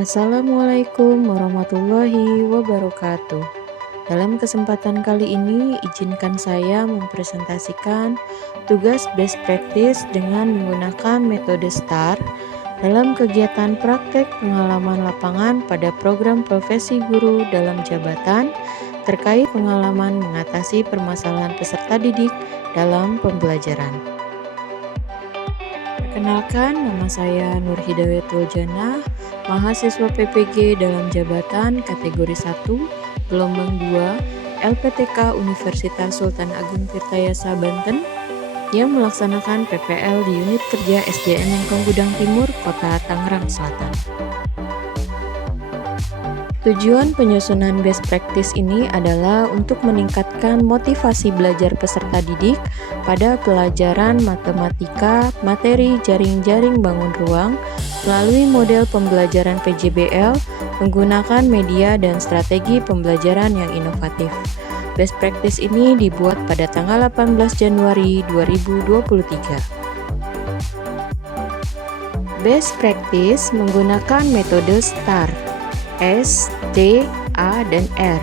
Assalamualaikum warahmatullahi wabarakatuh. Dalam kesempatan kali ini, izinkan saya mempresentasikan tugas best practice dengan menggunakan metode STAR dalam kegiatan praktek pengalaman lapangan pada program profesi guru dalam jabatan terkait pengalaman mengatasi permasalahan peserta didik dalam pembelajaran. Perkenalkan, nama saya Nur Hidayatul Jannah, mahasiswa PPG dalam jabatan kategori 1, gelombang 2, LPTK Universitas Sultan Agung Tirtayasa Banten, yang melaksanakan PPL di unit kerja SDN Lengkong Gudang Timur, Kota Tangerang Selatan. Tujuan penyusunan best practice ini adalah untuk meningkatkan motivasi belajar peserta didik pada pelajaran matematika, materi jaring-jaring bangun ruang, melalui model pembelajaran PJBL, menggunakan media dan strategi pembelajaran yang inovatif. Best practice ini dibuat pada tanggal 18 Januari 2023. Best practice menggunakan metode STAR. S, T, A, dan R.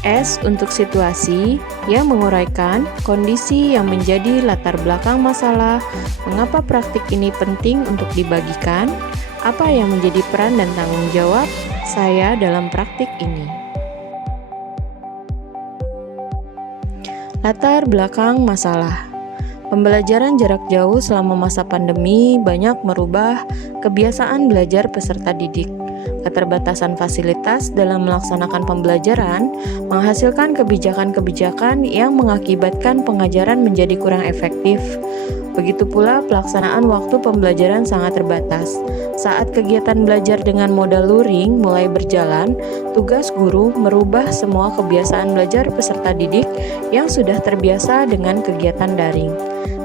S untuk situasi yang menguraikan kondisi yang menjadi latar belakang masalah, mengapa praktik ini penting untuk dibagikan, apa yang menjadi peran dan tanggung jawab saya dalam praktik ini. Latar belakang masalah. Pembelajaran jarak jauh selama masa pandemi banyak merubah kebiasaan belajar peserta didik. Keterbatasan fasilitas dalam melaksanakan pembelajaran menghasilkan kebijakan-kebijakan yang mengakibatkan pengajaran menjadi kurang efektif. Begitu pula pelaksanaan waktu pembelajaran sangat terbatas. Saat kegiatan belajar dengan modal luring mulai berjalan, tugas guru merubah semua kebiasaan belajar peserta didik yang sudah terbiasa dengan kegiatan daring.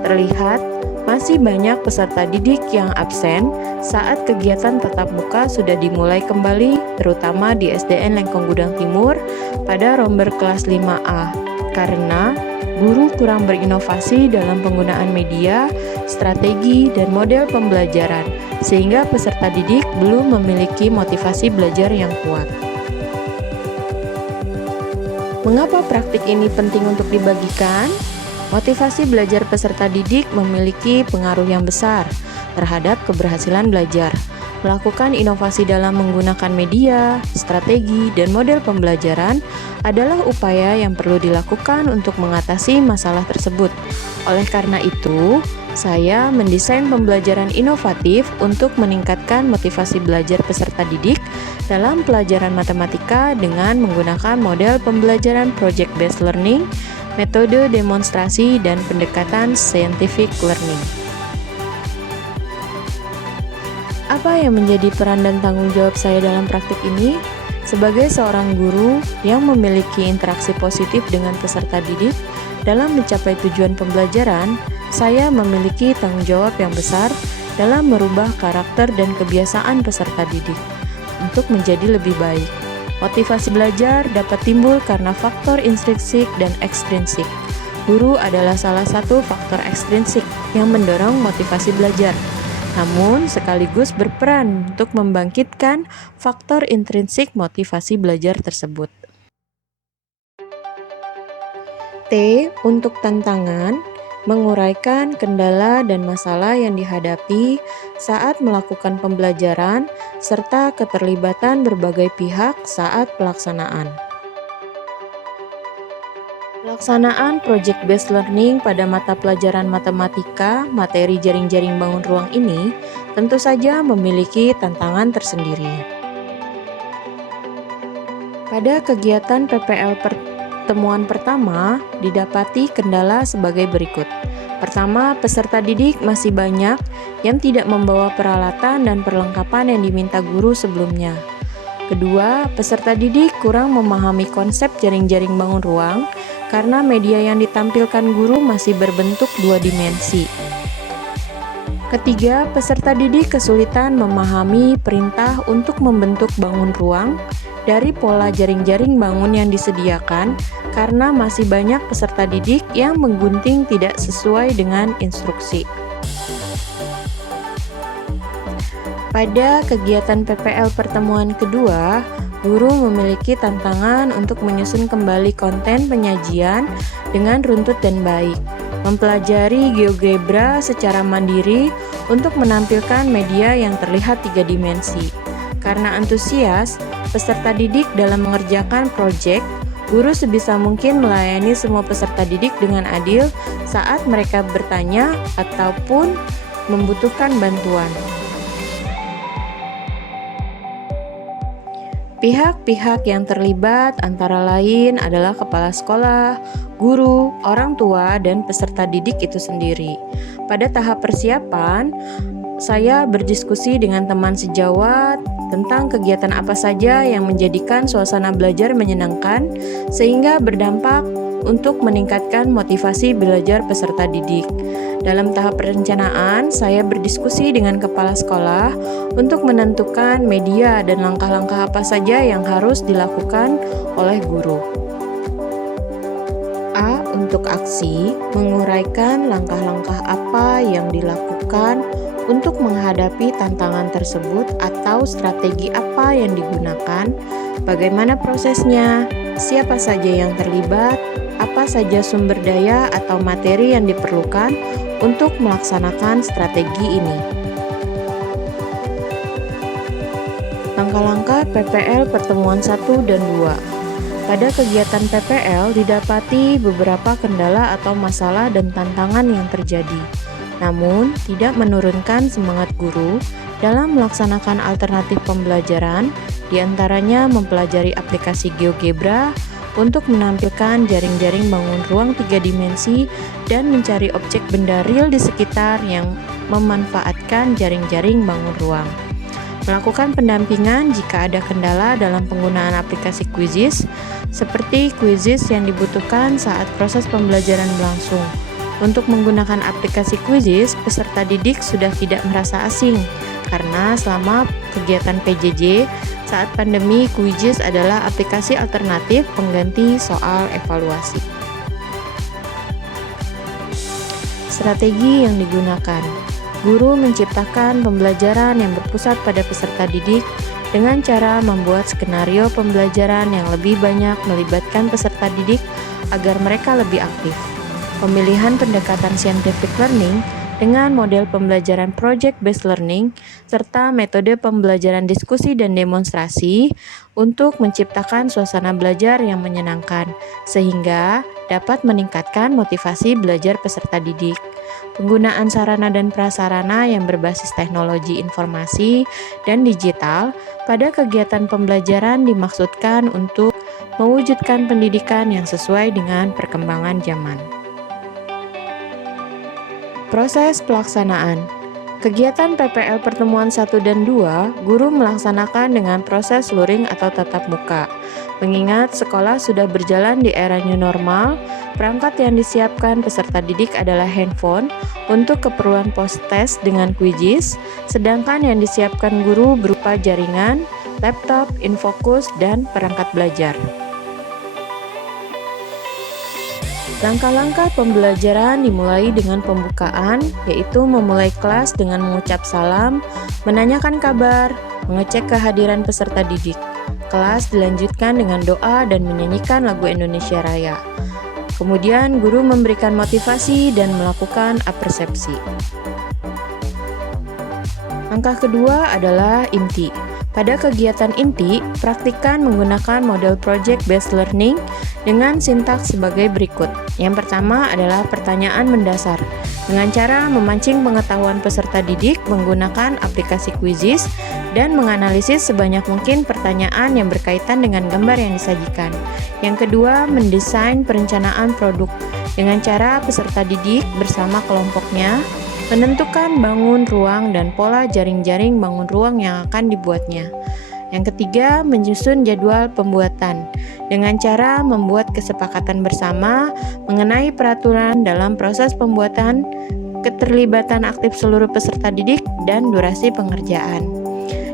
Terlihat masih banyak peserta didik yang absen saat kegiatan tatap muka sudah dimulai kembali, terutama di SDN Lengkong Gudang Timur pada romber kelas 5A, karena guru kurang berinovasi dalam penggunaan media, strategi, dan model pembelajaran, sehingga peserta didik belum memiliki motivasi belajar yang kuat. Mengapa praktik ini penting untuk dibagikan? Motivasi belajar peserta didik memiliki pengaruh yang besar terhadap keberhasilan belajar. Melakukan inovasi dalam menggunakan media, strategi, dan model pembelajaran adalah upaya yang perlu dilakukan untuk mengatasi masalah tersebut. Oleh karena itu, saya mendesain pembelajaran inovatif untuk meningkatkan motivasi belajar peserta didik dalam pelajaran matematika dengan menggunakan model pembelajaran project-based learning, metode demonstrasi, dan pendekatan scientific learning. Apa yang menjadi peran dan tanggung jawab saya dalam praktik ini? Sebagai seorang guru yang memiliki interaksi positif dengan peserta didik dalam mencapai tujuan pembelajaran, saya memiliki tanggung jawab yang besar dalam merubah karakter dan kebiasaan peserta didik untuk menjadi lebih baik. Motivasi belajar dapat timbul karena faktor intrinsik dan ekstrinsik. Guru adalah salah satu faktor ekstrinsik yang mendorong motivasi belajar, namun sekaligus berperan untuk membangkitkan faktor intrinsik motivasi belajar tersebut. T untuk tantangan, menguraikan kendala dan masalah yang dihadapi saat melakukan pembelajaran, serta keterlibatan berbagai pihak saat pelaksanaan. Pelaksanaan project-based learning pada mata pelajaran matematika, materi jaring-jaring bangun ruang ini tentu saja memiliki tantangan tersendiri. Pada kegiatan PPL pertemuan pertama, didapati kendala sebagai berikut. Pertama, peserta didik masih banyak yang tidak membawa peralatan dan perlengkapan yang diminta guru sebelumnya. Kedua, peserta didik kurang memahami konsep jaring-jaring bangun ruang karena media yang ditampilkan guru masih berbentuk dua dimensi. Ketiga, peserta didik kesulitan memahami perintah untuk membentuk bangun ruang dari pola jaring-jaring bangun yang disediakan karena masih banyak peserta didik yang menggunting tidak sesuai dengan instruksi. Pada kegiatan PPL pertemuan kedua, guru memiliki tantangan untuk menyusun kembali konten penyajian dengan runtut dan baik, mempelajari GeoGebra secara mandiri untuk menampilkan media yang terlihat 3 dimensi. Karena antusias, peserta didik dalam mengerjakan proyek, guru sebisa mungkin melayani semua peserta didik dengan adil saat mereka bertanya ataupun membutuhkan bantuan. Pihak-pihak yang terlibat antara lain adalah kepala sekolah, guru, orang tua, dan peserta didik itu sendiri. Pada tahap persiapan, saya berdiskusi dengan teman sejawat tentang kegiatan apa saja yang menjadikan suasana belajar menyenangkan sehingga berdampak untuk meningkatkan motivasi belajar peserta didik. Dalam tahap perencanaan, saya berdiskusi dengan kepala sekolah untuk menentukan media dan langkah-langkah apa saja yang harus dilakukan oleh guru. A. Untuk aksi, menguraikan langkah-langkah apa yang dilakukan untuk menghadapi tantangan tersebut atau strategi apa yang digunakan, bagaimana prosesnya, siapa saja yang terlibat, apa saja sumber daya atau materi yang diperlukan untuk melaksanakan strategi ini. Langkah-langkah PPL pertemuan 1 dan 2. Pada kegiatan PPL didapati beberapa kendala atau masalah dan tantangan yang terjadi, namun tidak menurunkan semangat guru dalam melaksanakan alternatif pembelajaran, diantaranya mempelajari aplikasi GeoGebra untuk menampilkan jaring-jaring bangun ruang 3 dimensi dan mencari objek benda real di sekitar yang memanfaatkan jaring-jaring bangun ruang. Melakukan pendampingan jika ada kendala dalam penggunaan aplikasi Quizizz, seperti Quizizz yang dibutuhkan saat proses pembelajaran berlangsung. Untuk menggunakan aplikasi Quizizz, peserta didik sudah tidak merasa asing, karena selama kegiatan PJJ, saat pandemi, Quizizz adalah aplikasi alternatif pengganti soal evaluasi. Strategi yang digunakan. Guru menciptakan pembelajaran yang berpusat pada peserta didik dengan cara membuat skenario pembelajaran yang lebih banyak melibatkan peserta didik agar mereka lebih aktif. Pemilihan pendekatan scientific learning dengan model pembelajaran project-based learning, serta metode pembelajaran diskusi dan demonstrasi untuk menciptakan suasana belajar yang menyenangkan, sehingga dapat meningkatkan motivasi belajar peserta didik. Penggunaan sarana dan prasarana yang berbasis teknologi informasi dan digital pada kegiatan pembelajaran dimaksudkan untuk mewujudkan pendidikan yang sesuai dengan perkembangan zaman. Proses pelaksanaan. Kegiatan PPL pertemuan 1 dan 2, guru melaksanakan dengan proses luring atau tatap muka. Mengingat sekolah sudah berjalan di era new normal, perangkat yang disiapkan peserta didik adalah handphone untuk keperluan post-test dengan Quizizz, sedangkan yang disiapkan guru berupa jaringan, laptop, infocus, dan perangkat belajar. Langkah-langkah pembelajaran dimulai dengan pembukaan, yaitu memulai kelas dengan mengucap salam, menanyakan kabar, mengecek kehadiran peserta didik. Kelas dilanjutkan dengan doa dan menyanyikan lagu Indonesia Raya. Kemudian guru memberikan motivasi dan melakukan apresiasi. Langkah kedua adalah inti. Pada kegiatan inti, praktikkan menggunakan model project-based learning dengan sintaks sebagai berikut. Yang pertama adalah pertanyaan mendasar, dengan cara memancing pengetahuan peserta didik menggunakan aplikasi Quizizz dan menganalisis sebanyak mungkin pertanyaan yang berkaitan dengan gambar yang disajikan. Yang kedua, mendesain perencanaan produk dengan cara peserta didik bersama kelompoknya menentukan bangun ruang dan pola jaring-jaring bangun ruang yang akan dibuatnya. Yang ketiga, menyusun jadwal pembuatan dengan cara membuat kesepakatan bersama mengenai peraturan dalam proses pembuatan, keterlibatan aktif seluruh peserta didik, dan durasi pengerjaan.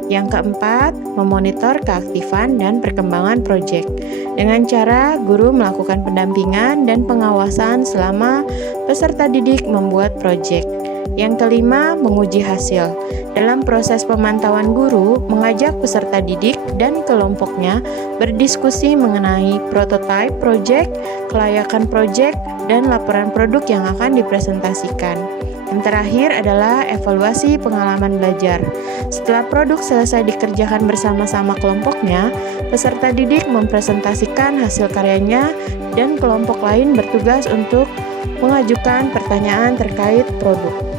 Yang keempat, memonitor keaktifan dan perkembangan proyek dengan cara guru melakukan pendampingan dan pengawasan selama peserta didik membuat proyek. Yang kelima, menguji hasil. Dalam proses pemantauan guru, mengajak peserta didik dan kelompoknya berdiskusi mengenai prototype project, kelayakan project, dan laporan produk yang akan dipresentasikan. Yang terakhir adalah evaluasi pengalaman belajar. Setelah produk selesai dikerjakan bersama-sama kelompoknya, peserta didik mempresentasikan hasil karyanya dan kelompok lain bertugas untuk mengajukan pertanyaan terkait produk.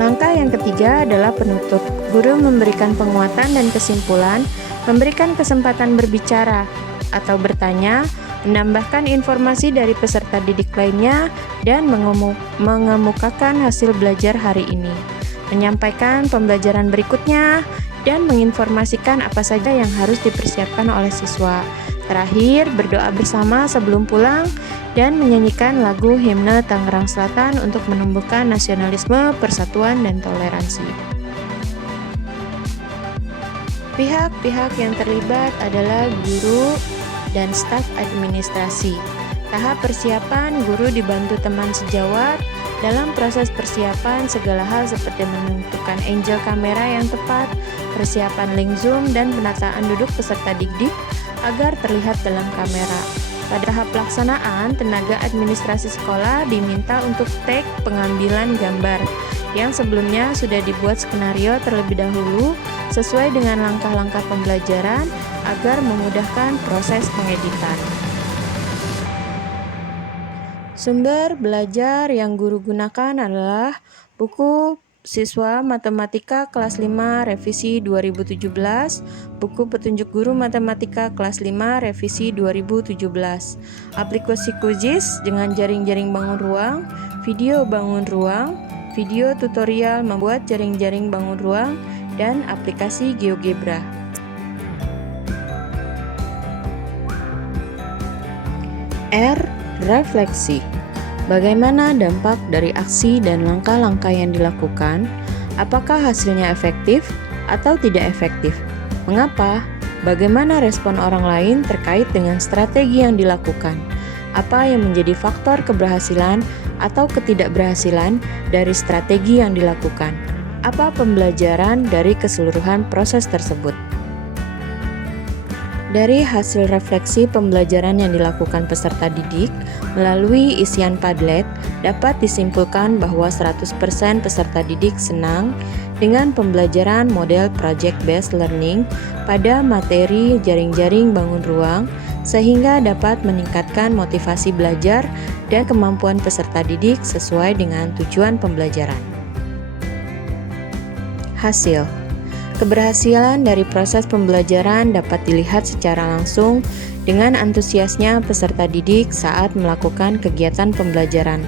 Langkah yang ketiga adalah penutup. Guru memberikan penguatan dan kesimpulan, memberikan kesempatan berbicara atau bertanya, menambahkan informasi dari peserta didik lainnya, dan mengemukakan hasil belajar hari ini, menyampaikan pembelajaran berikutnya, dan menginformasikan apa saja yang harus dipersiapkan oleh siswa. Terakhir, berdoa bersama sebelum pulang dan menyanyikan lagu himne Tangerang Selatan untuk menumbuhkan nasionalisme, persatuan, dan toleransi. Pihak-pihak yang terlibat adalah guru dan staf administrasi. Tahap persiapan, guru dibantu teman sejawat. Dalam proses persiapan, segala hal seperti menentukan angle kamera yang tepat, persiapan link zoom, dan penataan duduk peserta didik agar terlihat dalam kamera. Pada tahap pelaksanaan, tenaga administrasi sekolah diminta untuk take pengambilan gambar yang sebelumnya sudah dibuat skenario terlebih dahulu sesuai dengan langkah-langkah pembelajaran agar memudahkan proses pengeditan. Sumber belajar yang guru gunakan adalah buku Siswa Matematika Kelas 5 Revisi 2017, buku Petunjuk Guru Matematika Kelas 5 Revisi 2017, aplikasi QGIS dengan jaring-jaring bangun ruang, video bangun ruang, video tutorial membuat jaring-jaring bangun ruang, dan aplikasi GeoGebra. R. Refleksi. Bagaimana dampak dari aksi dan langkah-langkah yang dilakukan? Apakah hasilnya efektif atau tidak efektif? Mengapa? Bagaimana respon orang lain terkait dengan strategi yang dilakukan? Apa yang menjadi faktor keberhasilan atau ketidakberhasilan dari strategi yang dilakukan? Apa pembelajaran dari keseluruhan proses tersebut? Dari hasil refleksi pembelajaran yang dilakukan peserta didik melalui isian Padlet, dapat disimpulkan bahwa 100% peserta didik senang dengan pembelajaran model project-based learning pada materi jaring-jaring bangun ruang, sehingga dapat meningkatkan motivasi belajar dan kemampuan peserta didik sesuai dengan tujuan pembelajaran. Hasil. Keberhasilan dari proses pembelajaran dapat dilihat secara langsung dengan antusiasnya peserta didik saat melakukan kegiatan pembelajaran,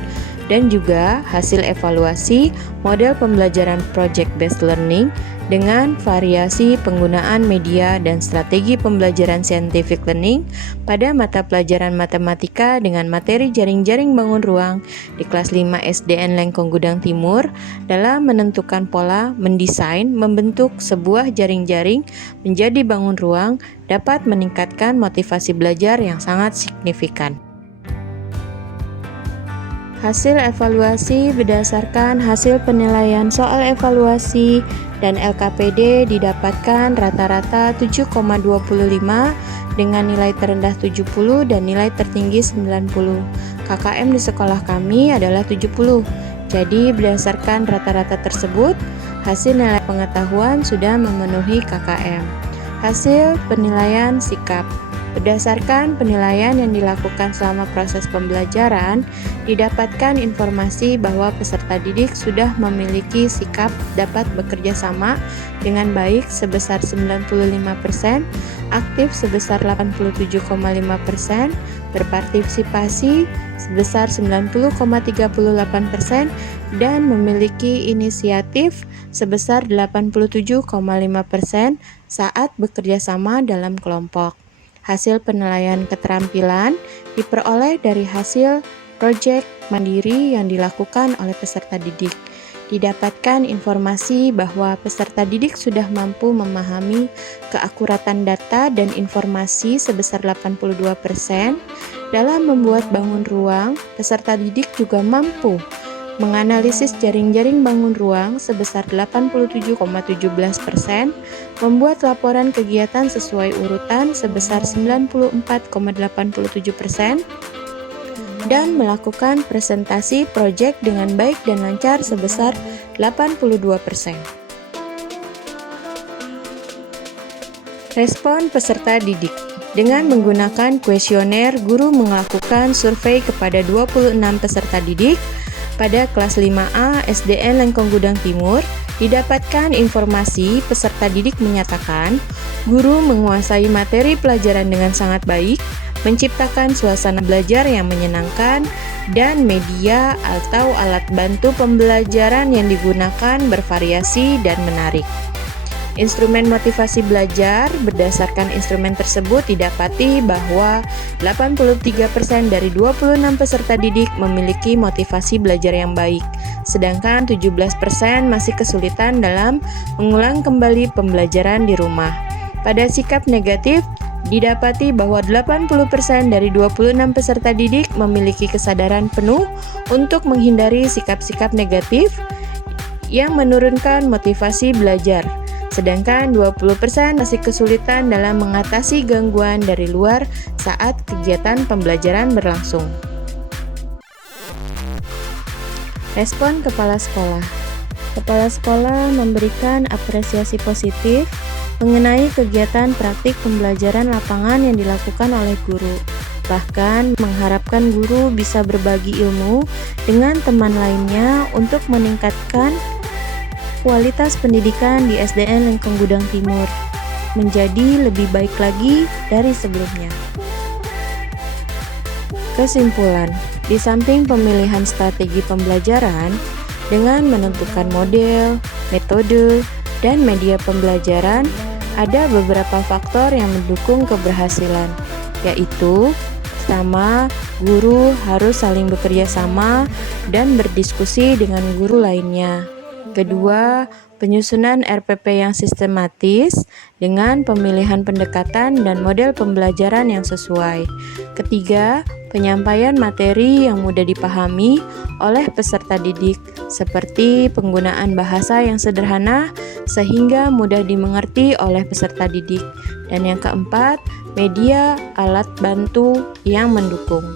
dan juga hasil evaluasi model pembelajaran project-based learning dengan variasi penggunaan media dan strategi pembelajaran scientific learning pada mata pelajaran matematika dengan materi jaring-jaring bangun ruang di kelas 5 SDN Lengkong Gudang Timur dalam menentukan pola, mendesain, membentuk sebuah jaring-jaring menjadi bangun ruang dapat meningkatkan motivasi belajar yang sangat signifikan. Hasil evaluasi berdasarkan hasil penilaian soal evaluasi dan LKPD didapatkan rata-rata 7,25 dengan nilai terendah 70 dan nilai tertinggi 90. KKM di sekolah kami adalah 70. Jadi berdasarkan rata-rata tersebut, hasil nilai pengetahuan sudah memenuhi KKM. Hasil penilaian sikap. Berdasarkan penilaian yang dilakukan selama proses pembelajaran, didapatkan informasi bahwa peserta didik sudah memiliki sikap dapat bekerja sama dengan baik sebesar 95%, aktif sebesar 87,5%, berpartisipasi sebesar 90,38%, dan memiliki inisiatif sebesar 87,5% saat bekerja sama dalam kelompok. Hasil penilaian keterampilan diperoleh dari hasil proyek mandiri yang dilakukan oleh peserta didik. Didapatkan informasi bahwa peserta didik sudah mampu memahami keakuratan data dan informasi sebesar 82%. Dalam membuat bangun ruang, peserta didik juga mampu menganalisis jaring-jaring bangun ruang sebesar 87,17%, membuat laporan kegiatan sesuai urutan sebesar 94,87%, dan melakukan presentasi proyek dengan baik dan lancar sebesar 82%. Respon peserta didik. Dengan menggunakan kuesioner, guru melakukan survei kepada 26 peserta didik. Pada kelas 5A SDN Lengkong Gudang Timur, didapatkan informasi peserta didik menyatakan guru menguasai materi pelajaran dengan sangat baik, menciptakan suasana belajar yang menyenangkan, dan media atau alat bantu pembelajaran yang digunakan bervariasi dan menarik. Instrumen motivasi belajar. Berdasarkan instrumen tersebut didapati bahwa 83% dari 26 peserta didik memiliki motivasi belajar yang baik, sedangkan 17% masih kesulitan dalam mengulang kembali pembelajaran di rumah. Pada sikap negatif, didapati bahwa 80% dari 26 peserta didik memiliki kesadaran penuh untuk menghindari sikap-sikap negatif yang menurunkan motivasi belajar, sedangkan 20% masih kesulitan dalam mengatasi gangguan dari luar saat kegiatan pembelajaran berlangsung. Respon kepala sekolah. Kepala sekolah memberikan apresiasi positif mengenai kegiatan praktik pembelajaran lapangan yang dilakukan oleh guru. Bahkan mengharapkan guru bisa berbagi ilmu dengan teman lainnya untuk meningkatkan kualitas pendidikan di SDN Lengkong Gudang Timur menjadi lebih baik lagi dari sebelumnya. Kesimpulan, di samping pemilihan strategi pembelajaran dengan menentukan model, metode, dan media pembelajaran, ada beberapa faktor yang mendukung keberhasilan, yaitu pertama, guru harus saling bekerja sama dan berdiskusi dengan guru lainnya. Kedua, penyusunan RPP yang sistematis dengan pemilihan pendekatan dan model pembelajaran yang sesuai. Ketiga, penyampaian materi yang mudah dipahami oleh peserta didik, seperti penggunaan bahasa yang sederhana sehingga mudah dimengerti oleh peserta didik. Dan yang keempat, media alat bantu yang mendukung.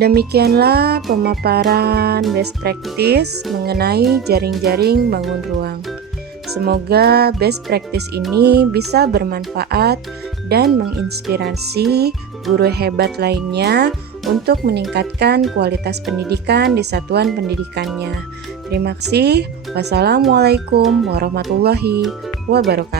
Demikianlah pemaparan best practice mengenai jaring-jaring bangun ruang. Semoga best practice ini bisa bermanfaat dan menginspirasi guru hebat lainnya untuk meningkatkan kualitas pendidikan di satuan pendidikannya. Terima kasih. Wassalamualaikum warahmatullahi wabarakatuh.